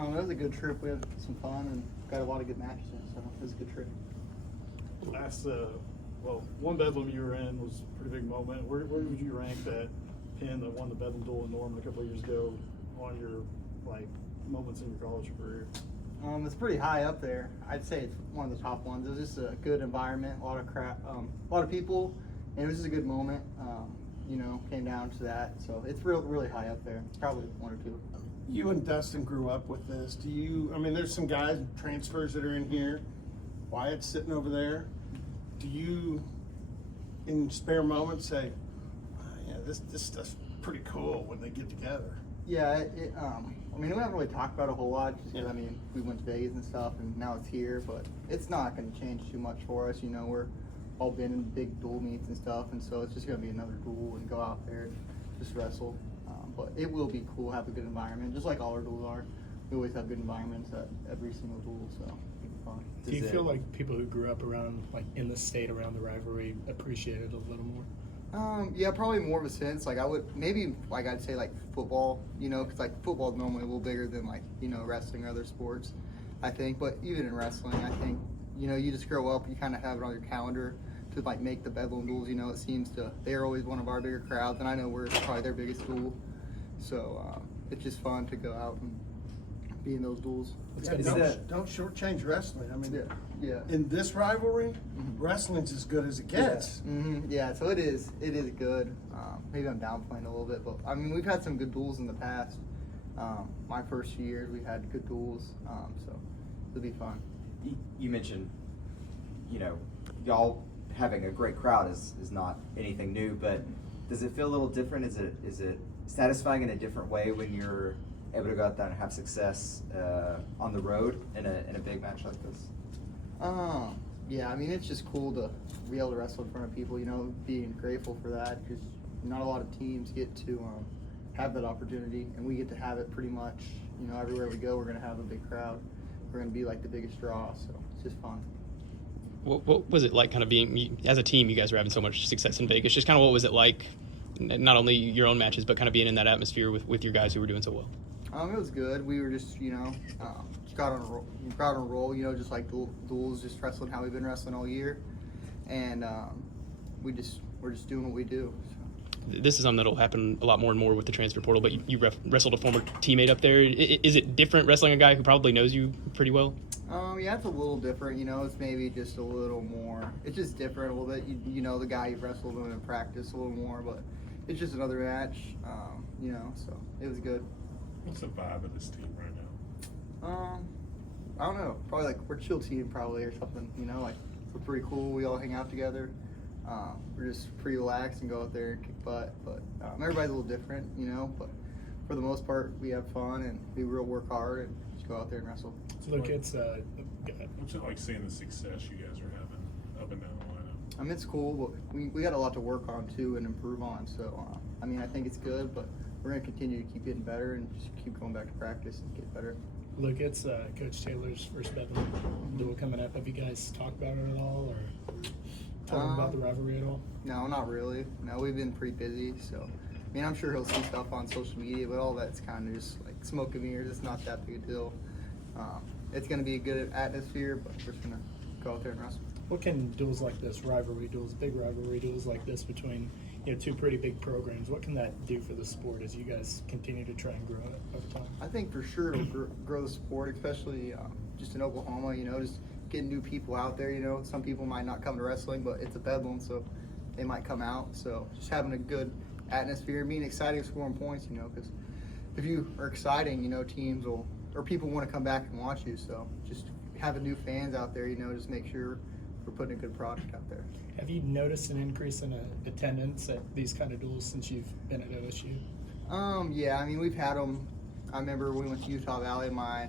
It was a good trip. We had some fun and got a lot of good matches in, so it was a good trip. Last, one Bedlam you were in was a pretty big moment. Where would you rank that pin that won the Bedlam duel in Norman a couple of years ago on your moments in your college career? It's pretty high up there. I'd say it's one of the top ones. It was just a good environment, a lot of people, and it was just a good moment. Came down to that, so it's really high up there. Probably one or two. You and Dustin grew up with this. There's some guys, transfers that are in here. Wyatt's sitting over there. Do you, in spare moments, say, this stuff's pretty cool when they get together? Yeah, we haven't really talked about it a whole lot just because, we went to Vegas and stuff, and now it's here, but it's not going to change too much for us. We're all been in big duel meets and stuff, and so it's just going to be another duel and go out there and just wrestle. But it will be cool, have a good environment, just like all our duels are. We always have good environments at every single duel, so it'll be fun. Do you feel like people who grew up around, in the state around the rivalry appreciate it a little more? Yeah, probably more of a sense. I'd say football, because football is normally a little bigger than wrestling or other sports, I think. But even in wrestling, I think, you just grow up, you kind of have it on your calendar to make the Bedlam duels. It seems they're always one of our bigger crowds, and I know we're probably their biggest duel. So it's just fun to go out and be in those duels. Don't shortchange wrestling. Yeah. In this rivalry, wrestling's as good as it gets. Yeah, so it is good. Maybe I'm downplaying a little bit, but we've had some good duels in the past. My first few years, we've had good duels, so it'll be fun. You mentioned, y'all having a great crowd is not anything new, but does it feel a little different? Is it satisfying in a different way when you're able to go out there and have success on the road in a big match like this? Yeah, it's just cool to be able to wrestle in front of people, being grateful for that, because not a lot of teams get to have that opportunity, and we get to have it pretty much, everywhere we go, we're going to have a big crowd. We're going to be the biggest draw, so it's just fun. What was it like kind of being, as a team, you guys were having so much success in Vegas, just kind of what was it like, not only your own matches, but kind of being in that atmosphere with your guys who were doing so well? It was good. We were just, got on a roll, just like duels, just wrestling how we've been wrestling all year. And we're just doing what we do. So. This is something that'll happen a lot more and more with the transfer portal, but you wrestled a former teammate up there. Is it different wrestling a guy who probably knows you pretty well? Yeah, it's a little different. It's maybe just a little more. It's just different a little bit. You know the guy you've wrestled with in practice a little more, but it's just another match, so it was good. What's the vibe of this team right now? I don't know. Probably we're a chill team, probably, or something. We're pretty cool. We all hang out together. We're just pretty relaxed and go out there and kick butt. But everybody's a little different, But for the most part, we have fun and we work hard and just go out there and wrestle. Look, it's go ahead. What's it like seeing the success you guys are having up and down the lineup? It's cool, but we got a lot to work on too and improve on. So I think it's good, but we're going to continue to keep getting better and just keep going back to practice and get better. Look, it's Coach Taylor's first Bedlam duel coming up. Have you guys talked about it at all, or talking about the rivalry at all? No, not really. No, we've been pretty busy, so I'm sure he'll see stuff on social media, but all that's kind of just smoke and mirrors. It's not that big a deal. It's going to be a good atmosphere, but we're just going to go out there and wrestle. What can duels like this, rivalry duels, big rivalry duels like this between two pretty big programs, what can that do for the sport as you guys continue to try and grow it over time? I think for sure it'll grow the sport, especially just in Oklahoma, just getting new people out there. Some people might not come to wrestling, but it's a Bedlam, so they might come out. So just having a good atmosphere, being exciting, scoring points, because if you are exciting, teams will, or people want to come back and watch you. So just having new fans out there, just make sure we're putting a good product out there. Have you noticed an increase in attendance at these kind of duels since you've been at OSU? Yeah, we've had them. I remember we went to Utah Valley my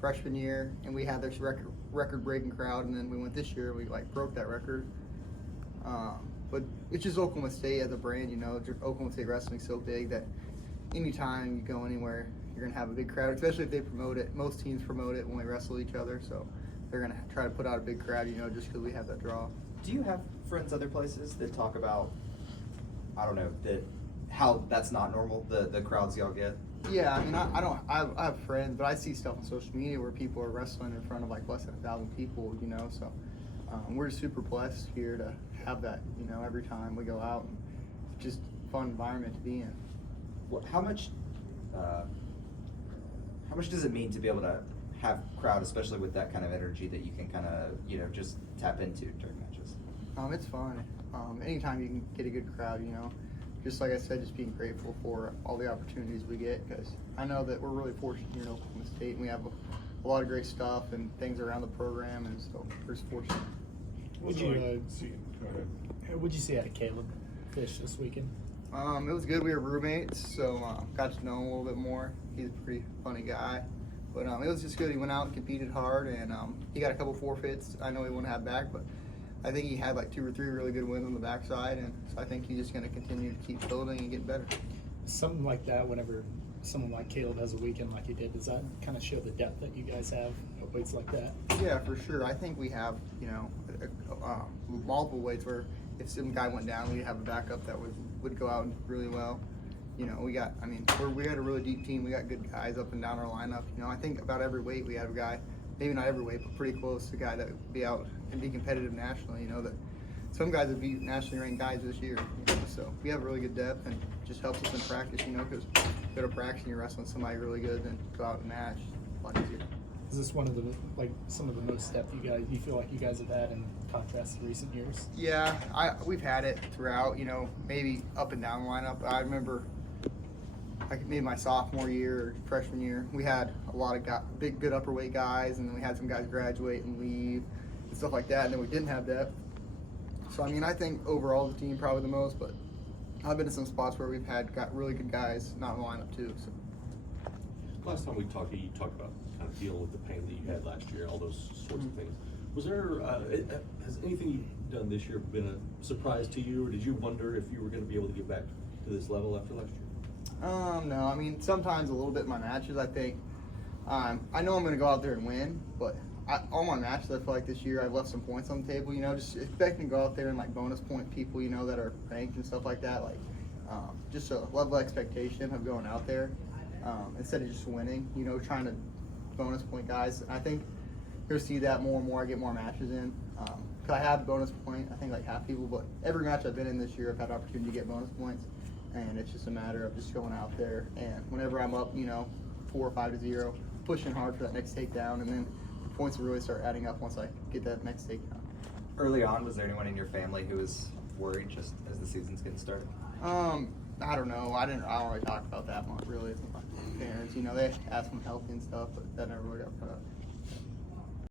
freshman year, and we had this record-breaking crowd, and then we went this year, and we broke that record. But it's just Oklahoma State as a brand, Oklahoma State wrestling's so big that anytime you go anywhere, you're gonna have a big crowd, especially if they promote it. Most teams promote it when they wrestle each other, so they're gonna try to put out a big crowd, just because we have that draw. Do you have friends other places that talk about, how that's not normal, the crowds y'all get? Yeah, I mean, I have friends, but I see stuff on social media where people are wrestling in front of like less than 1,000 people, you know, so we're super blessed here to have that, you know, every time we go out. And it's just a fun environment to be in. How much does it mean to be able to have crowd, especially with that kind of energy that you can kind of, you know, just tap into during matches? It's fun. Anytime you can get a good crowd, you know, just like I said, just being grateful for all the opportunities we get, because I know that we're really fortunate here in Oklahoma State, and we have a lot of great stuff and things around the program, and so we're just fortunate. What's Would it you, like seeing? Go ahead. What'd you see out of Caleb Fish this weekend? It was good. We were roommates, so got to know him a little bit more. He's a pretty funny guy. But it was just good. He went out and competed hard, and he got a couple forfeits. I know he wouldn't have back, but I think he had like 2 or 3 really good wins on the backside, and so I think he's just going to continue to keep building and get better. Something like that, whenever someone like Caleb has a weekend like he did, does that kind of show the depth that you guys have at weights like that? Yeah, for sure. I think we have, you know, multiple weights where if some guy went down, we'd have a backup that would go out really well. You know, we got a really deep team. We got good guys up and down our lineup. You know, I think about every weight we have a guy, maybe not every weight, but pretty close to a guy that would be out and be competitive nationally. You know, that some guys would be nationally ranked guys this year. You know, so we have really good depth, and it just helps us in practice. You know, because you go to practice and you're wrestling somebody really good, then go out and match. A lot easier. Is this one of the some of the most depth you feel like you guys have had in contrast to recent years? Yeah, we've had it throughout. You know, maybe up and down lineup. I remember, like maybe my sophomore year or freshman year, we had a lot of big, good upper weight guys, and then we had some guys graduate and leave and stuff like that, and then we didn't have depth. So I mean, I think overall the team probably the most, but I've been in some spots where we've got really good guys not in the lineup too. So. Last time we talked, you talked about kind of dealing with the pain that you had last year, all those sorts of things. Was there, has anything you've done this year been a surprise to you, or did you wonder if you were going to be able to get back to this level after last year? No, I mean, sometimes a little bit in my matches, I think. I know I'm going to go out there and win, but all my matches, I feel like this year I've left some points on the table, you know, just expecting to go out there and like bonus point people, you know, that are ranked and stuff like that. Like, just a level of expectation of going out there instead of just winning, you know, trying to bonus point guys. And I think you'll see that more and more. I get more matches in. Cause I have bonus point, I think like half people, but every match I've been in this year, I've had opportunity to get bonus points. And it's just a matter of just going out there, and whenever I'm up, you know, 4 or 5-0, pushing hard for that next takedown, and then the points will really start adding up once I get that next takedown. Early on, was there anyone in your family who was worried just as the season's getting started? I don't know. I don't really talk about that much really with my parents. You know, they ask them healthy and stuff, but that never really got brought